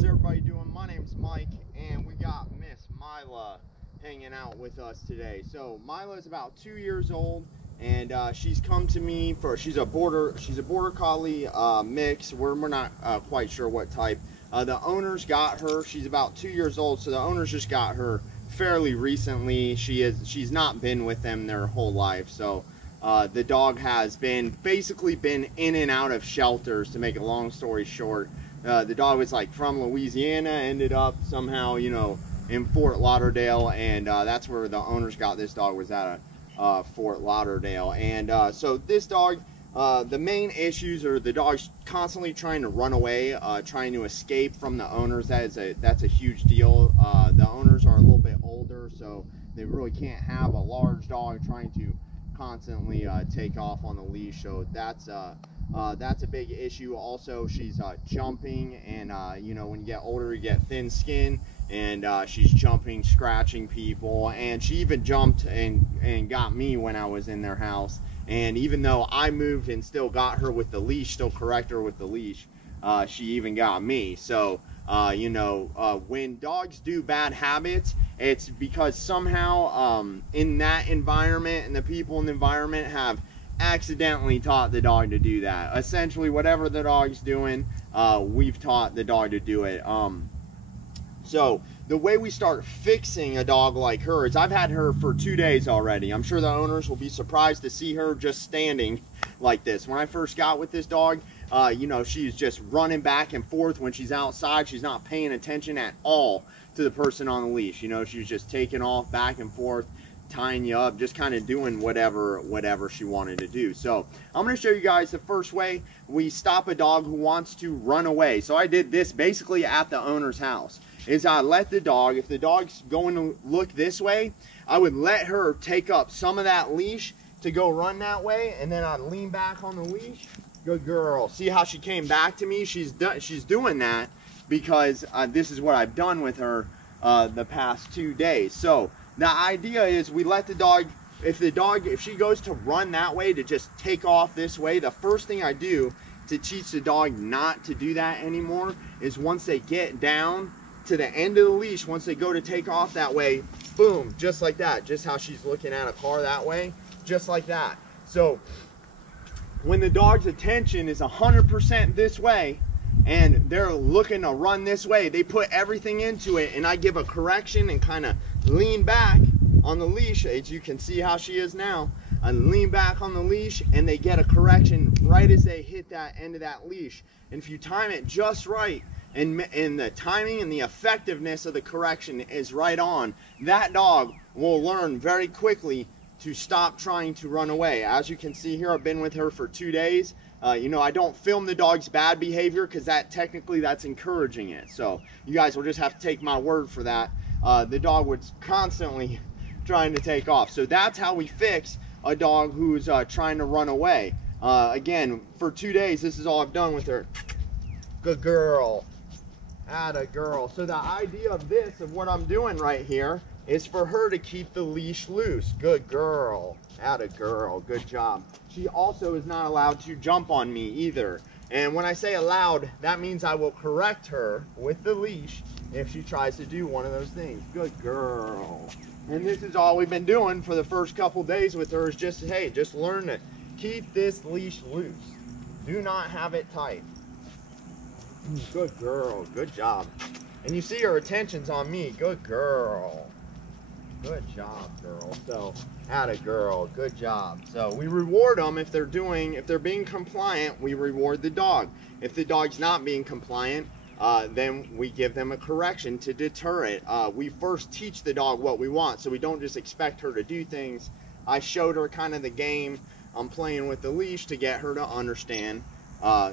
How's everybody doing? My name's Mike, and we got Miss Myla hanging out with us today. So Myla's about 2 years old, and she's come to me for she's a border collie mix. We're not quite sure what type. The owners got her. She's about 2 years old, so the owners just got her fairly recently. She's not been with them their whole life, so the dog has basically been in and out of shelters. To make a long story short, the dog was like from Louisiana, ended up somehow, you know, in Fort Lauderdale, and that's where the owners got this dog, was at Fort Lauderdale. And so this dog, the main issues are the dog's constantly trying to run away, trying to escape from the owners. That's a huge deal. The owners are a little bit older, so they really can't have a large dog trying to constantly take off on the leash. So that's a big issue. Also, she's jumping, and you know, when you get older, you get thin skin, and she's jumping, scratching people, and she even jumped and got me when I was in their house. And even though I moved and still got her with the leash, still correct her with the leash, she even got me. So you know, when dogs do bad habits, it's because somehow in that environment and the people in the environment have accidentally taught the dog to do that. Essentially, whatever the dog's doing, we've taught the dog to do it. So the way we start fixing a dog like her is, I've had her for 2 days already. I'm sure the owners will be surprised to see her just standing like this. When I first got with this dog, you know, she's just running back and forth when she's outside. She's not paying attention at all to the person on the leash. You know, she's just taking off back and forth, tying you up, just kind of doing whatever she wanted to do. So I'm going to show you guys the first way we stop a dog who wants to run away. So I did this basically at the owner's house. Is I let the dog, if the dog's going to look this way, I would let her take up some of that leash to go run that way, and then I'd lean back on the leash. Good girl. See how she came back to me? She's doing that because this is what I've done with her the past 2 days. So the idea is, we let the dog, if she goes to run that way, to just take off this way, the first thing I do to teach the dog not to do that anymore is, once they get down to the end of the leash, once they go to take off that way, boom, just like that, just how she's looking at a car that way, just like that. So when the dog's attention is 100% this way, and they're looking to run this way, they put everything into it, and I give a correction and kind of lean back on the leash, as you can see how she is now. I lean back on the leash, and they get a correction right as they hit that end of that leash. And if you time it just right, and the timing and the effectiveness of the correction is right on, that dog will learn very quickly to stop trying to run away. As you can see here, I've been with her for 2 days. You know, I don't film the dog's bad behavior, because that's encouraging it. So you guys will just have to take my word for that. The dog was constantly trying to take off. So that's how we fix a dog who's trying to run away. Again, for 2 days, this is all I've done with her. Good girl. Atta girl. So the idea of this, of what I'm doing right here, is for her to keep the leash loose. Good girl. Atta girl. Good job. She also is not allowed to jump on me either. And when I say allowed, that means I will correct her with the leash if she tries to do one of those things. Good girl. And this is all we've been doing for the first couple days with her, is just, hey, just learn to keep this leash loose. Do not have it tight. Good girl. Good job. And you see her attention's on me. Good girl. Good job, girl. So, atta girl. Good job. So we reward them if they're being compliant. We reward the dog. If the dog's not being compliant, then we give them a correction to deter it. We first teach the dog what we want, so we don't just expect her to do things. I showed her kind of the game I'm playing with the leash to get her to understand,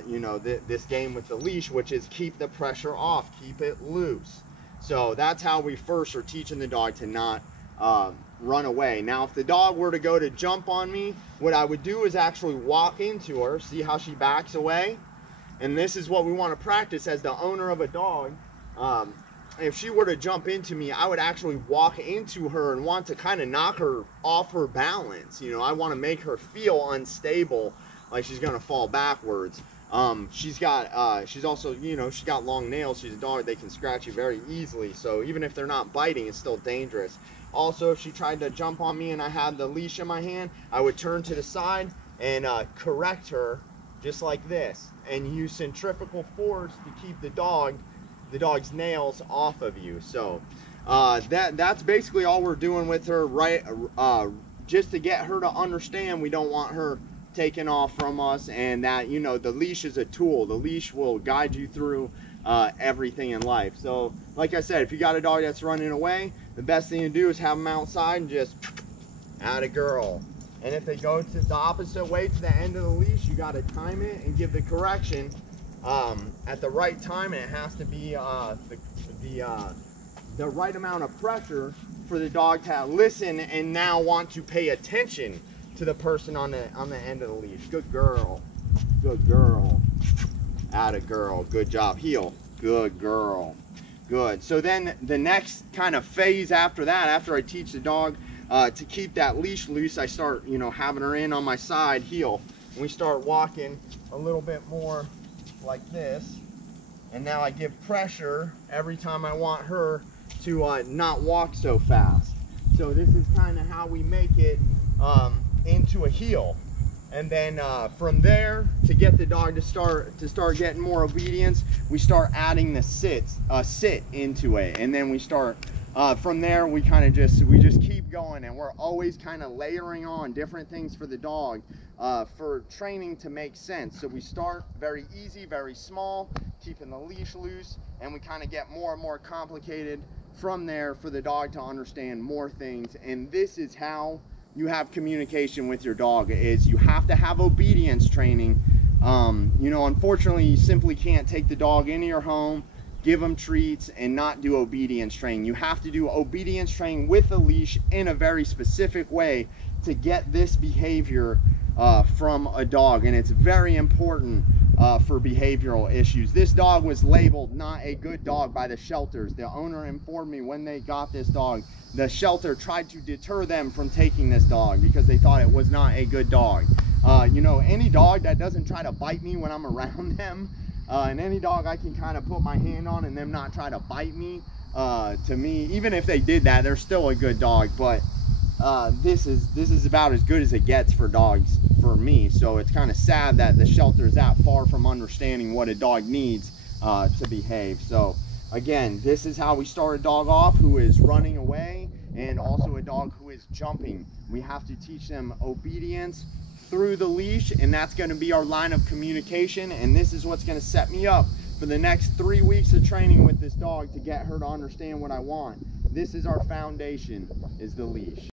you know, this game with the leash, which is keep the pressure off, keep it loose. So that's how we first are teaching the dog to not run away. Now, if the dog were to go to jump on me, what I would do is actually walk into her. See how she backs away? And this is what we want to practice as the owner of a dog. If she were to jump into me, I would actually walk into her and want to kind of knock her off her balance. You know, I want to make her feel unstable, like she's going to fall backwards. She's also, you know, she's got long nails. She's a dog, they can scratch you very easily. So even if they're not biting, it's still dangerous. Also, if she tried to jump on me and I had the leash in my hand, I would turn to the side and correct her just like this, and use centrifugal force to keep the dog's nails off of you. So that's basically all we're doing with her, right? Just to get her to understand we don't want her taken off from us, and that, you know, the leash is a tool. The leash will guide you through everything in life. So like I said, if you got a dog that's running away, the best thing to do is have them outside and just Atta Girl. And if they go to the opposite way to the end of the leash, you got to time it and give the correction at the right time, and it has to be the right amount of pressure for the dog to listen and now want to pay attention to the person on the end of the leash. Good girl. Good girl. Atta Girl. Good job. Heel. Good girl. Good. So then the next kind of phase after that, after I teach the dog to keep that leash loose, I start, you know, having her in on my side, heel. And we start walking a little bit more like this. And now I give pressure every time I want her to not walk so fast. So this is kind of how we make it into a heel. And then from there, to get the dog to start getting more obedience, we start adding the sit into it. And then we start from there, we just keep going, and we're always kind of layering on different things for the dog for training to make sense. So we start very easy, very small, keeping the leash loose, and we kind of get more and more complicated from there for the dog to understand more things. And this is how you have communication with your dog, is you have to have obedience training. You know, unfortunately, you simply can't take the dog into your home, give them treats, and not do obedience training. You have to do obedience training with a leash in a very specific way to get this behavior from a dog. And it's very important for behavioral issues. This dog was labeled not a good dog by the shelters. The owner informed me when they got this dog, the shelter tried to deter them from taking this dog because they thought it was not a good dog. You know, any dog that doesn't try to bite me when I'm around them, and any dog I can kind of put my hand on and them not try to bite me, to me, even if they did that, they're still a good dog. But this is about as good as it gets for dogs for me. So it's kind of sad that the shelter is that far from understanding what a dog needs to behave. So again, this is how we start a dog off who is running away, and also a dog who is jumping. We have to teach them obedience through the leash, and that's going to be our line of communication. And this is what's going to set me up for the next 3 weeks of training with this dog to get her to understand what I want. This is our foundation, is the leash.